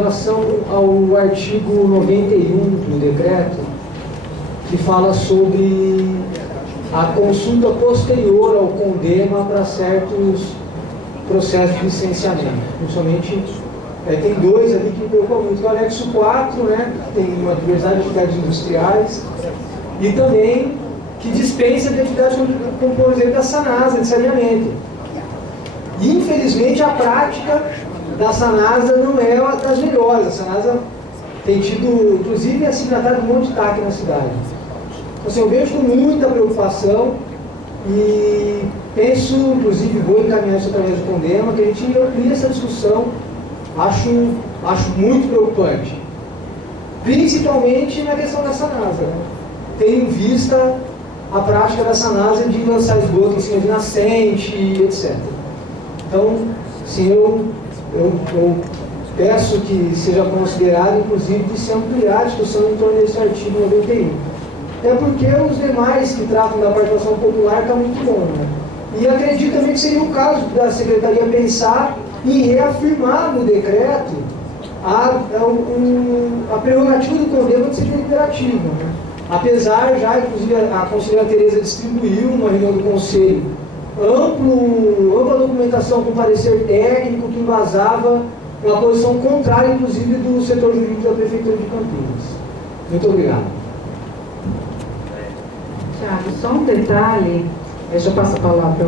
relação ao artigo 91 do decreto, que fala sobre a consulta posterior ao CONDEMA para certos processos de licenciamento. Principalmente, tem dois ali que me preocupam muito, que é o anexo 4, né, que tem uma diversidade de atividades industriais, e também que dispensa de atividades como, por exemplo, a SANASA, de saneamento. E, infelizmente, a prática da SANASA não é uma das melhores. A SANASA tem tido, inclusive, assinatado um monte de TAC na cidade. Assim, eu vejo com muita preocupação e penso, inclusive, vou encaminhar isso através do CONDEMA, que a gente amplie essa discussão. Acho muito preocupante. Principalmente na questão da SANASA, né? Tendo em vista a prática da SANASA de lançar esgoto em cima de nascente, etc. Então, sim, eu peço que seja considerado, inclusive, de se ampliar a discussão em torno desse artigo 91. Até porque os demais que tratam da participação popular estão muito bom, né? E acredito também que seria o caso da Secretaria pensar em reafirmar no decreto a prerrogativa do CONDEMA de ser deliberativo, né? Apesar já, inclusive, a conselheira Tereza distribuiu uma reunião do Conselho ampla documentação com parecer técnico que embasava uma posição contrária, inclusive, do setor jurídico da Prefeitura de Campinas. Muito obrigado. Tiago, só um detalhe, eu já passo a palavra.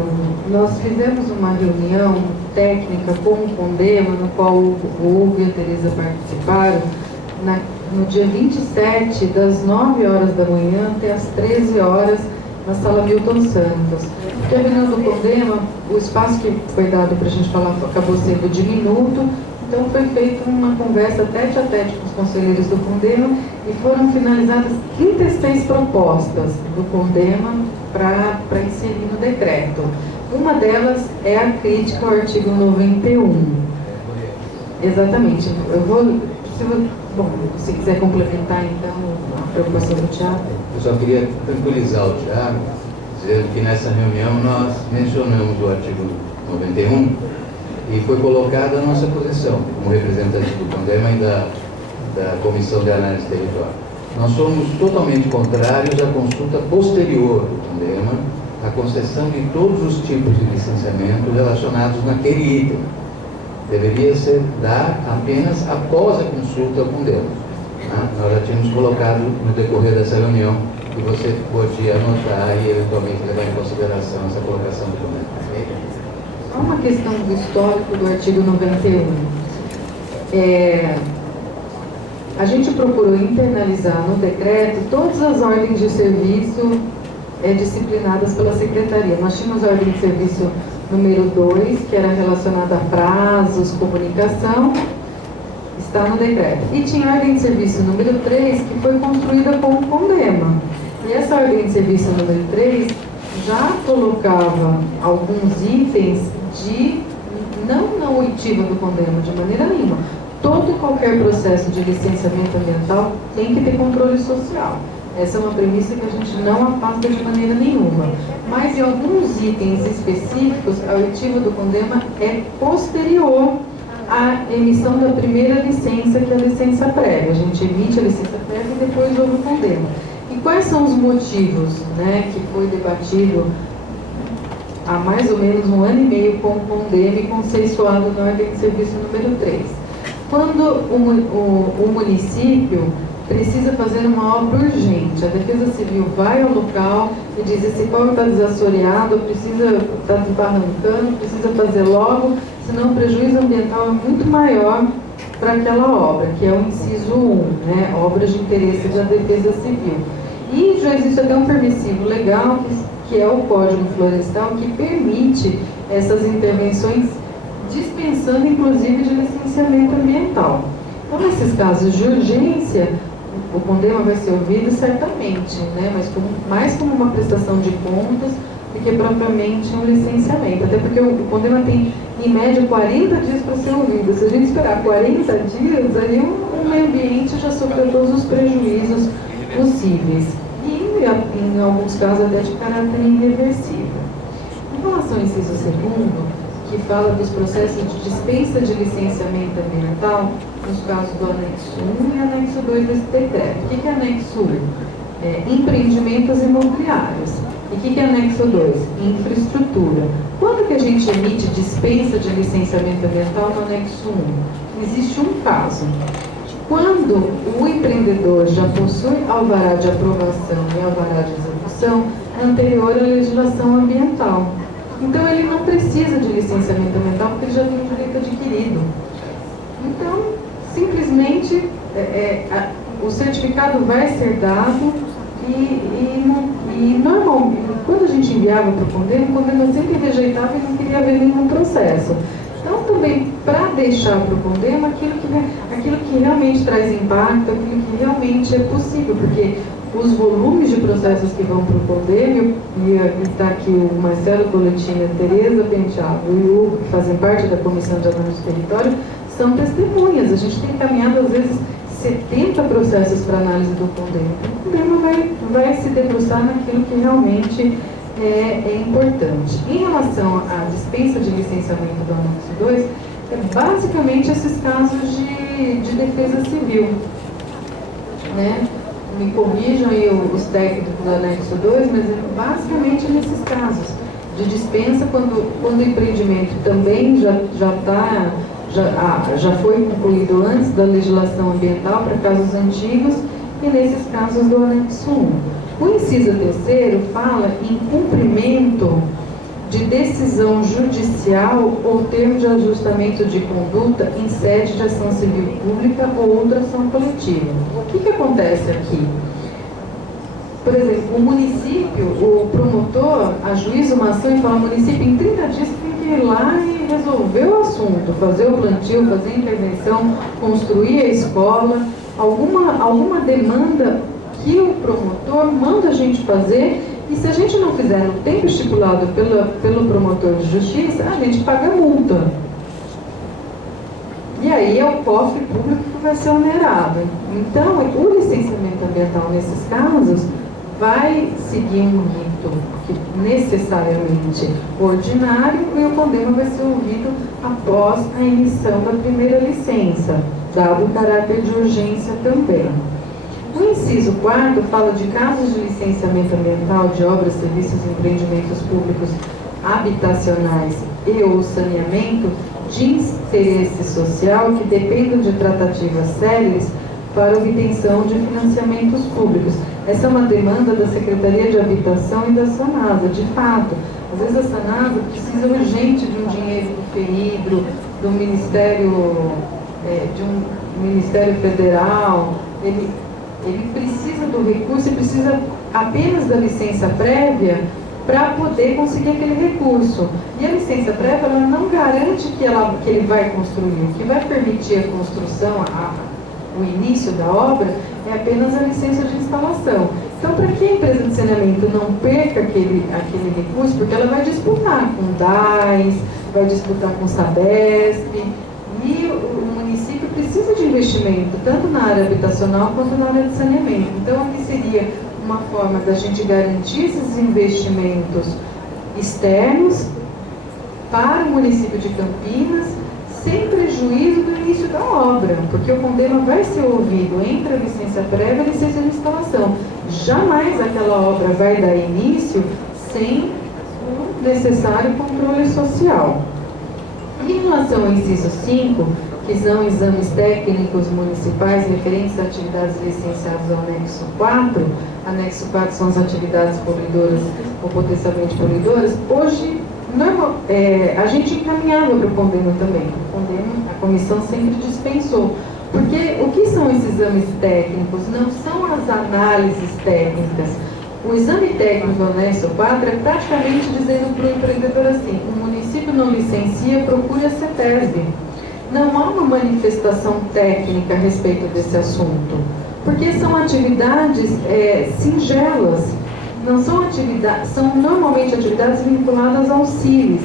Nós fizemos uma reunião técnica com o CONDEMA, no qual o Hugo e a Tereza participaram, no dia 27, das 9 horas da manhã até as 13 horas, na sala Milton Santos. Porque a reunião do CONDEMA, o espaço que foi dado para a gente falar acabou sendo diminuto, então foi feita uma conversa tete a tete com os conselheiros do CONDEMA e foram finalizadas 36 propostas do CONDEMA para inserir no decreto. Uma delas é a crítica ao artigo 91. Exatamente. Bom, se quiser complementar, então, a preocupação do Tiago. Eu só queria tranquilizar o Tiago, dizendo que nessa reunião nós mencionamos o artigo 91 e foi colocada a nossa posição, como representante do CONDEMA e da Comissão de Análise Territorial. Nós somos totalmente contrários à consulta posterior do CONDEMA, à concessão de todos os tipos de licenciamento relacionados naquele item. Deveria ser dar apenas após a consulta ao CONDEMA. Nós já tínhamos colocado no decorrer dessa reunião que você podia anotar e eventualmente levar em consideração essa colocação do CONDEMA. Só uma questão do histórico do artigo 91. A gente procurou internalizar no decreto todas as ordens de serviço disciplinadas pela Secretaria. Nós tínhamos a ordem de serviço número 2, que era relacionada a prazos, comunicação, está no decreto. E tinha a ordem de serviço número 3, que foi construída com o CONDEMA. E essa ordem de serviço número 3 já colocava alguns itens não na oitiva do CONDEMA, de maneira nenhuma. Todo e qualquer processo de licenciamento ambiental tem que ter controle social. Essa é uma premissa que a gente não afasta de maneira nenhuma. Mas em alguns itens específicos, a oitiva do CONDEMA é posterior à emissão da primeira licença, que é a licença prévia. A gente emite a licença prévia e depois ouve o CONDEMA. E quais são os motivos, né, que foi debatido há mais ou menos 1 ano e meio com o CONDEMA e consensuado na ordem de serviço número 3? Quando o município precisa fazer uma obra urgente, a Defesa Civil vai ao local e diz: esse pau está desassoreado, está desbarrancando, precisa fazer logo, senão o prejuízo ambiental é muito maior para aquela obra, que é o inciso 1, né, obras de interesse da Defesa Civil. E já existe até um permissivo legal, que é o Código Florestal, que permite essas intervenções, dispensando inclusive de licenciamento ambiental. Então, nesses casos de urgência, o CONDEMA vai ser ouvido certamente, né? Mas mais como uma prestação de contas do que propriamente um licenciamento. Até porque o CONDEMA tem, em média, 40 dias para ser ouvido. Se a gente esperar 40 dias, ali o meio ambiente já sofreu todos os prejuízos possíveis. E, em alguns casos, até de caráter irreversível. Em relação ao inciso segundo, que fala dos processos de dispensa de licenciamento ambiental, nos casos do anexo 1 e anexo 2 desse decreto. O que é anexo 1? Empreendimentos imobiliários. E o que é anexo 2? Infraestrutura. Quando que a gente emite dispensa de licenciamento ambiental no anexo 1? Existe um caso. Quando o empreendedor já possui alvará de aprovação e alvará de execução anterior à legislação ambiental. Então, ele não precisa de licenciamento ambiental porque ele já tem o direito adquirido. Então, simplesmente, o certificado vai ser dado e normalmente, quando a gente enviava para o Condema sempre rejeitava e não queria ver nenhum processo. Então, também, para deixar para o Condema aquilo que realmente traz impacto, aquilo que realmente é possível, porque os volumes de processos que vão para o Condema, e está aqui o Marcelo Coletinha, a Tereza Penteado e o Hugo, que fazem parte da Comissão de Análise do Território, são testemunhas. A gente tem encaminhado, às vezes, 70 processos para análise do Condema. O Condema vai se debruçar naquilo que realmente é importante. Em relação à dispensa de licenciamento do anexo 2, basicamente esses casos de defesa civil. Né? Me corrijam aí os técnicos do anexo 2, mas basicamente nesses casos de dispensa, quando o empreendimento também já foi concluído antes da legislação ambiental para casos antigos e nesses casos do anexo 1. O inciso 3º fala em cumprimento de decisão judicial ou termo de ajustamento de conduta em sede de ação civil pública ou outra ação coletiva. O que acontece aqui? Por exemplo, o município, o promotor ajuiza uma ação e fala: o município em 30 dias tem que ir lá e resolver o assunto, fazer o plantio, fazer a intervenção, construir a escola, alguma demanda que o promotor manda a gente fazer, e se a gente não fizer no tempo estipulado pelo promotor de justiça, a gente paga multa. E aí é o cofre público que vai ser onerado. Então, o licenciamento ambiental nesses casos vai seguir um rito necessariamente ordinário, e o Condema vai ser ouvido após a emissão da primeira licença, dado o caráter de urgência também. O inciso 4º fala de casos de licenciamento ambiental de obras, serviços e empreendimentos públicos habitacionais e ou saneamento de interesse social que dependam de tratativas sérias para obtenção de financiamentos públicos. Essa é uma demanda da Secretaria de Habitação e da Sanasa, de fato. Às vezes a Sanasa precisa urgente de um dinheiro do FEIDRO, do Ministério, de um Ministério Federal. Ele precisa do recurso e precisa apenas da licença prévia para poder conseguir aquele recurso. E a licença prévia, ela não garante que ele vai construir. O que vai permitir a construção, o início da obra, é apenas a licença de instalação. Então, para que a empresa de saneamento não perca aquele recurso, porque ela vai disputar com o DAS, vai disputar com o Sabesp, e o município precisa de investimento, tanto na área habitacional quanto na área de saneamento. Então, aqui seria uma forma da gente garantir esses investimentos externos para o município de Campinas, sem prejuízo do início da obra, porque o Condema vai ser ouvido entre a licença prévia e a licença de instalação. Jamais aquela obra vai dar início sem o necessário controle social. Em relação ao inciso 5, que são exames técnicos municipais referentes a atividades licenciadas ao anexo 4, anexo 4 são as atividades poluidoras ou potencialmente poluidoras, hoje a gente encaminhava para o Condema também. O Condema, a comissão sempre dispensou. Porque o que são esses exames técnicos? Não são as análises técnicas. O exame técnico do anexo 4 é praticamente dizendo para o empreendedor assim: o município não licencia, procure a CETESB. Não há uma manifestação técnica a respeito desse assunto, porque são atividades singelas, não são atividades, são normalmente atividades vinculadas ao CIRES.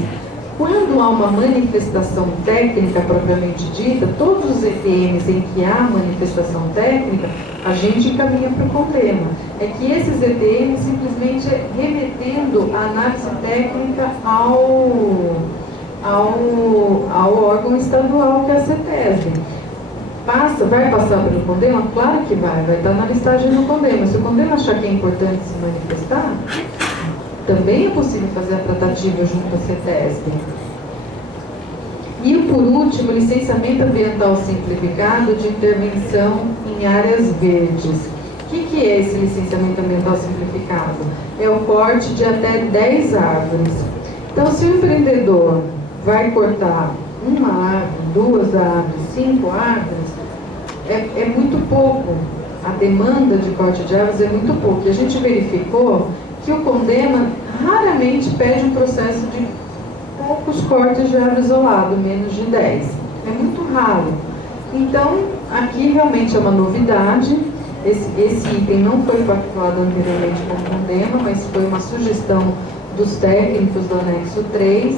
Quando há uma manifestação técnica propriamente dita, todos os ETMs em que há manifestação técnica, a gente encaminha para o Condema. É que esses ETMs simplesmente remetendo a análise técnica ao órgão estadual, que é a CETESB. Vai passar pelo CONDEMA? Claro que vai estar na listagem do CONDEMA. Se o CONDEMA achar que é importante se manifestar, também é possível fazer a tratativa junto à CETESB. E, por último, licenciamento ambiental simplificado de intervenção em áreas verdes. O que é esse licenciamento ambiental simplificado? É o corte de até 10 árvores. Então, se o empreendedor vai cortar uma árvore, 2 árvores, 5 árvores, é muito pouco. A demanda de corte de árvores é muito pouco. E a gente verificou que o CONDEMA raramente pede um processo de poucos cortes de árvore isolado, menos de 10. É muito raro. Então, aqui realmente é uma novidade. Esse item não foi pactuado anteriormente com o CONDEMA, mas foi uma sugestão dos técnicos do anexo 3,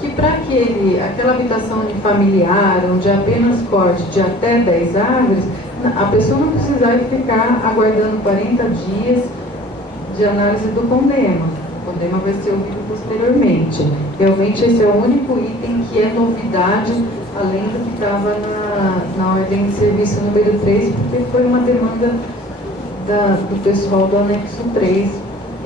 que para aquela habitação familiar, onde apenas corte de até 10 árvores, a pessoa não precisava ficar aguardando 40 dias de análise do CONDEMA. O CONDEMA vai ser ouvido posteriormente. Realmente esse é o único item que é novidade, além do que estava na ordem de serviço número 3, porque foi uma demanda do pessoal do anexo 3,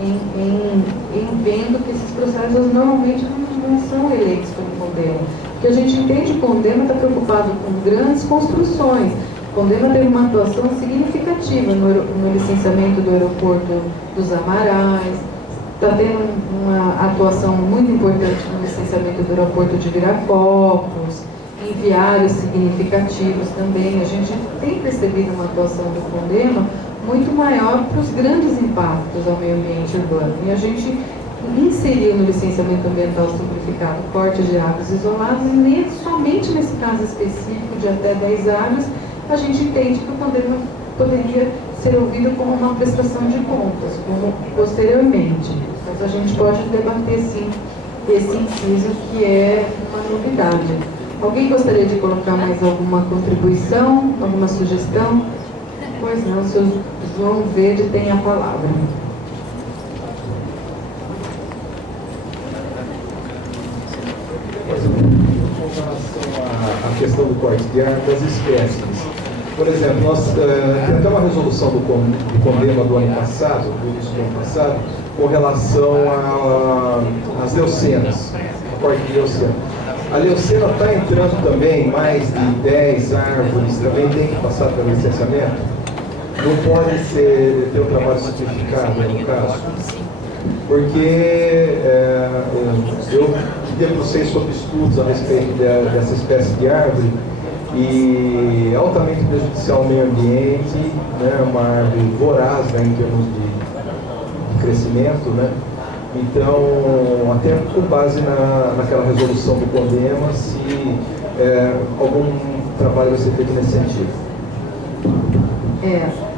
em vendo que esses processos normalmente não são eleitos pelo CONDEMA. Porque a gente entende que o CONDEMA está preocupado com grandes construções. O CONDEMA teve uma atuação significativa no licenciamento do aeroporto dos Amarais, está tendo uma atuação muito importante no licenciamento do aeroporto de Viracopos, em viários significativos também. A gente tem percebido uma atuação do CONDEMA muito maior para os grandes impactos ao meio ambiente urbano. E a gente inseriu no licenciamento ambiental simplificado corte de árvores isoladas, e somente nesse caso específico de até 10 árvores, a gente entende que o CONDEMA poderia ser ouvido como uma prestação de contas, como posteriormente. Mas a gente pode debater, sim, esse inciso que é uma novidade. Alguém gostaria de colocar mais alguma contribuição, alguma sugestão? Pois não, o seu João Verde tem a palavra. Com relação à questão do corte de árvores das espécies. Por exemplo, nós tem até uma resolução do CONDEMA do ano passado, do início do ano passado, com relação às leucenas, corte de leucena. A leucena está entrando também, mais de 10 árvores, também tem que passar pelo licenciamento? Não pode ter um trabalho simplificado, no caso? Porque eu debrucei sobre estudos a respeito dessa espécie de árvore, e altamente prejudicial ao meio ambiente, né, uma árvore voraz, né, em termos de crescimento, né? Então, até com base naquela resolução do CONDEMA, se algum trabalho vai ser feito nesse sentido.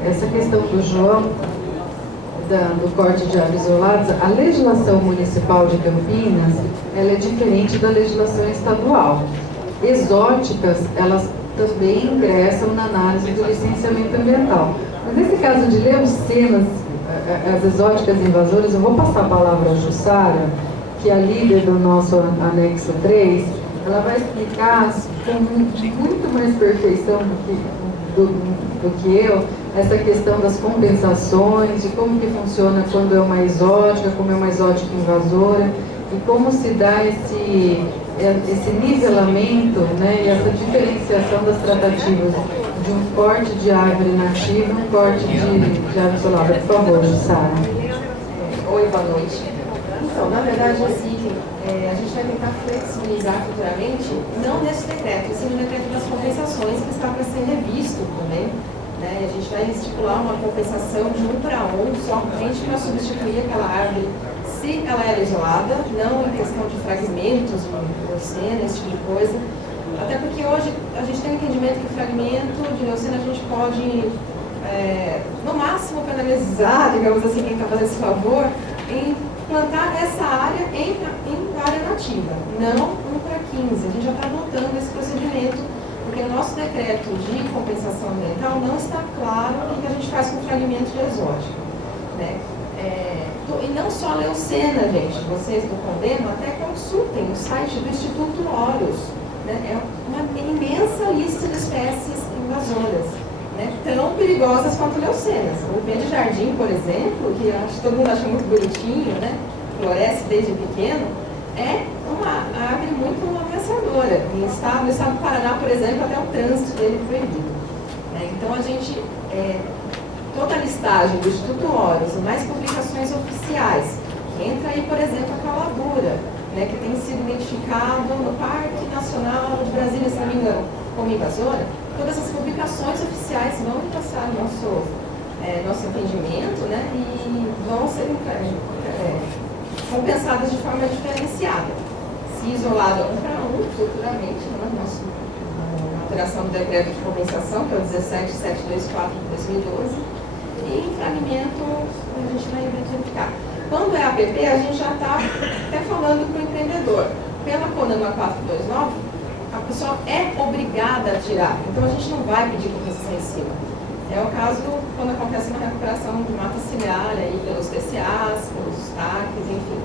Essa questão do João, do corte de árvores isoladas, a legislação municipal de Campinas, ela é diferente da legislação estadual. Exóticas, elas também ingressam na análise do licenciamento ambiental. Mas nesse caso de leucenas, as exóticas invasoras, eu vou passar a palavra à Jussara, que é a líder do nosso anexo 3, ela vai explicar com muito mais perfeição do que eu, essa questão das compensações, de como que funciona quando é uma exótica, como é uma exótica invasora, e como se dá esse nivelamento, né, e essa diferenciação das tratativas de um corte de árvore nativa e um corte de árvore isolada. Por favor, Sara. Oi, boa noite. Então, na verdade, assim, a gente vai tentar flexibilizar futuramente, não nesse decreto, sim no decreto das compensações, que está para ser revisto também. Né? A gente vai estipular uma compensação de 1 para 1, somente para substituir aquela árvore, se ela é isolada, não em questão de fragmentos, de leucena, esse tipo de coisa. Até porque hoje a gente tem o entendimento que fragmento de leucena a gente pode, no máximo, penalizar, digamos assim, quem está fazendo esse favor, em plantar essa área em área nativa, não 1 para 15. A gente já está adotando esse procedimento, porque no nosso decreto de compensação ambiental não está claro o que a gente faz com fragmento de exótico. Né? E não só leucena, gente, vocês do Condema até consultem o site do Instituto Horus, né? É uma imensa lista de espécies invasoras, né? Tão perigosas quanto leucenas. O verde jardim, por exemplo, que acho que todo mundo acha muito bonitinho, né? Floresce desde pequeno, é uma árvore muito ameaçadora. No estado do Paraná, por exemplo, até o trânsito dele é proibido, né? Então a gente, toda a listagem do Instituto Horus e mais publicações oficiais, entra aí, por exemplo, a calabura, né, que tem sido identificado no Parque Nacional de Brasília, se não me engano, como invasora. Todas as publicações oficiais vão passar no nosso entendimento, né, e vão ser compensadas de forma diferenciada. Se isolado um para um, futuramente, na nossa alteração do decreto de compensação, que é o 17724 de 2012, e em fragmento a gente vai identificar. Quando é APP, a gente já está até falando para o empreendedor. Pela CONAMA 429, a pessoa é obrigada a tirar. Então a gente não vai pedir compensação em cima. É o caso quando acontece uma recuperação de mata ciliar aí pelos PCAs, pelos TACs, enfim.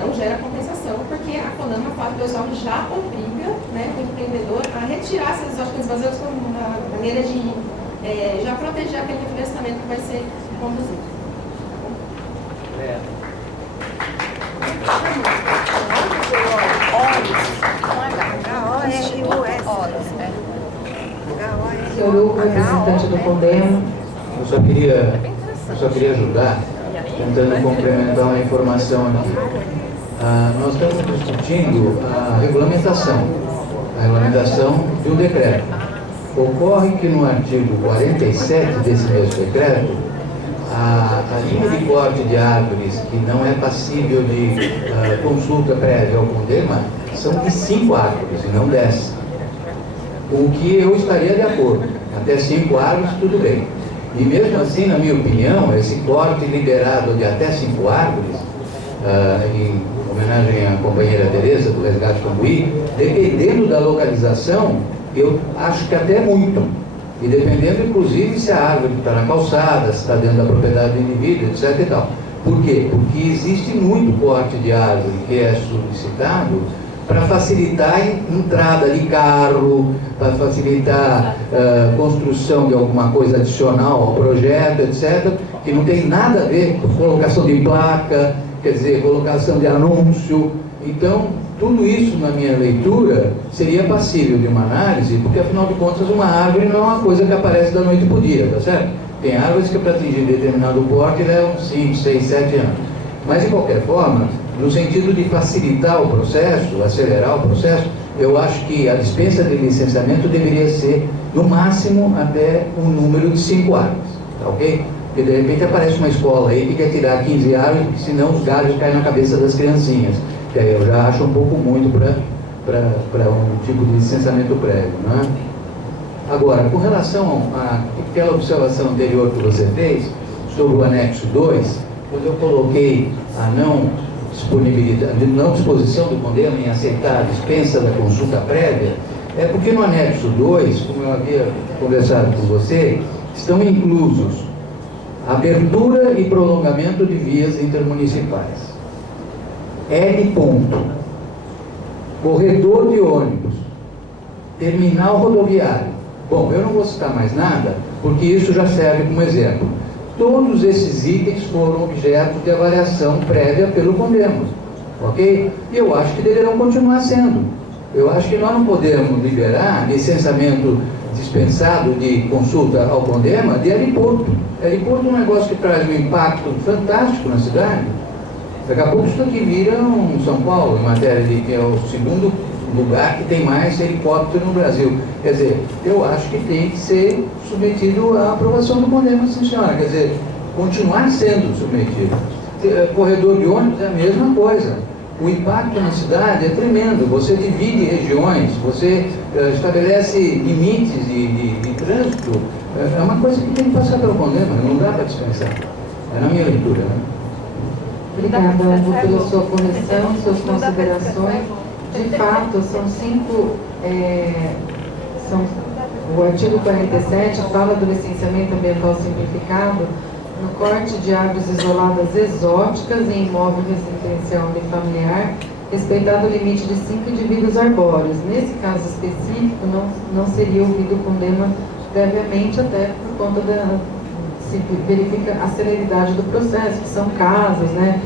Não gera compensação, porque a CONAMA 429 já obriga, né, o empreendedor a retirar esses exóticos invasoras como uma maneira de já proteger aquele reflorestamento que vai ser conduzido. Senhor Hugo, representante do Condema. Eu só queria ajudar, tentando complementar uma informação aqui. Nós estamos discutindo a regulamentação de um decreto. Ocorre que no artigo 47 desse mesmo decreto, a linha de corte de árvores que não é passível de consulta prévia ao Condema são de 5 árvores e não 10. O que eu estaria de acordo. Até 5 árvores, tudo bem. E mesmo assim, na minha opinião, esse corte liberado de até 5 árvores, em homenagem à companheira Tereza do Resgate Cambuí, dependendo da localização, eu acho que até muito. E dependendo, inclusive, se a árvore está na calçada, se está dentro da propriedade do indivíduo, etc. e tal. Por quê? Porque existe muito corte de árvore que é solicitado para facilitar a entrada de carro, para facilitar a construção de alguma coisa adicional ao projeto, etc., que não tem nada a ver com colocação de placa, quer dizer, colocação de anúncio. Então, tudo isso, na minha leitura, seria passível de uma análise, porque, afinal de contas, uma árvore não é uma coisa que aparece da noite para o dia, tá certo? Tem árvores que, para atingir determinado porte, levam 5, 6, 7 anos. Mas, de qualquer forma, no sentido de facilitar o processo, acelerar o processo, eu acho que a dispensa de licenciamento deveria ser, no máximo, até um número de 5 árvores, tá ok? Porque, de repente, aparece uma escola aí que quer tirar 15 árvores, porque senão os galhos caem na cabeça das criancinhas. Que aí eu já acho um pouco muito para um tipo de licenciamento prévio, não é? Agora, com relação àquela observação anterior que você fez, sobre o anexo 2, quando eu coloquei a não disposição do Condema em aceitar a dispensa da consulta prévia, é porque no anexo 2, como eu havia conversado com você, estão inclusos abertura e prolongamento de vias intermunicipais, L ponto, corredor de ônibus, terminal rodoviário. Bom, eu não vou citar mais nada, porque isso já serve como exemplo. Todos esses itens foram objeto de avaliação prévia pelo Condema, ok? E eu acho que deverão continuar sendo. Eu acho que nós não podemos liberar licenciamento dispensado de consulta ao Condema de heliporto. Heliporto é um negócio que traz um impacto fantástico na cidade. Daqui a pouco isso aqui vira um São Paulo, em matéria de que é o segundo lugar que tem mais helicóptero no Brasil. Quer dizer, eu acho que tem que ser submetido à aprovação do Condema, sim senhora. Quer dizer, continuar sendo submetido. Corredor de ônibus é a mesma coisa. O impacto na cidade é tremendo. Você divide regiões, você estabelece limites de trânsito. É uma coisa que tem que passar pelo Condema, não dá para dispensar. É na minha leitura, né? Obrigada, Hugo, pela sua correção, suas considerações. De fato, são 5. O artigo 47 fala do licenciamento ambiental simplificado, no corte de árvores isoladas exóticas em imóvel residencial unifamiliar, respeitado o limite de 5 indivíduos arbóreos. Nesse caso específico, não seria ouvido o condema previamente, até por conta da... se verifica a celeridade do processo, que são casas, né?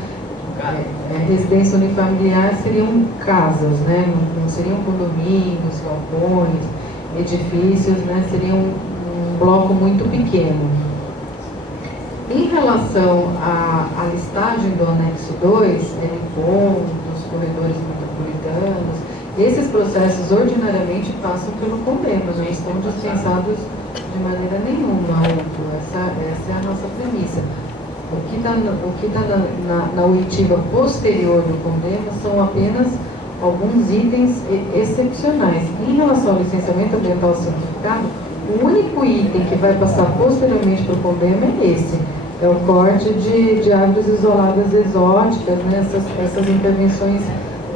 Residência unifamiliar seriam casas, né? Não seriam condomínios, galpões, edifícios, né? Seria um bloco muito pequeno. Em relação à listagem do anexo 2, pontos, corredores metropolitanos, esses processos ordinariamente passam pelo condema, não estão dispensados de maneira nenhuma. Essa é a nossa premissa. O que está na oitiva posterior do condema são apenas alguns itens excepcionais. Em relação ao licenciamento ambiental simplificado, o único item que vai passar posteriormente para o condema é esse. É o corte de árvores isoladas exóticas, né? essas intervenções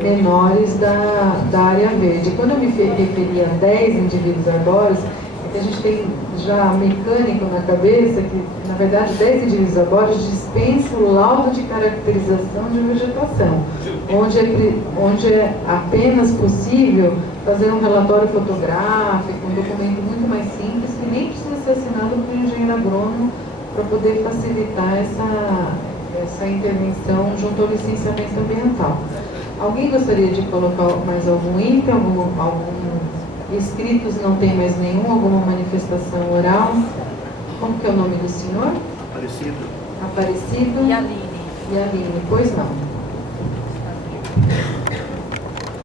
menores da área verde. Quando eu me referi a 10 indivíduos arbóreos, é que a gente tem já mecânico na cabeça que, na verdade, 10 indivíduos arbóreos dispensa o laudo de caracterização de vegetação, onde é apenas possível fazer um relatório fotográfico, um documento muito mais simples, que nem precisa ser assinado por um engenheiro agrônomo, para poder facilitar essa intervenção junto ao licenciamento ambiental. Alguém gostaria de colocar mais algum item, algum escritos não tem mais nenhum, alguma manifestação oral? Como que é o nome do senhor? Aparecido. Aparecido. E a Aline? E a Aline, pois não.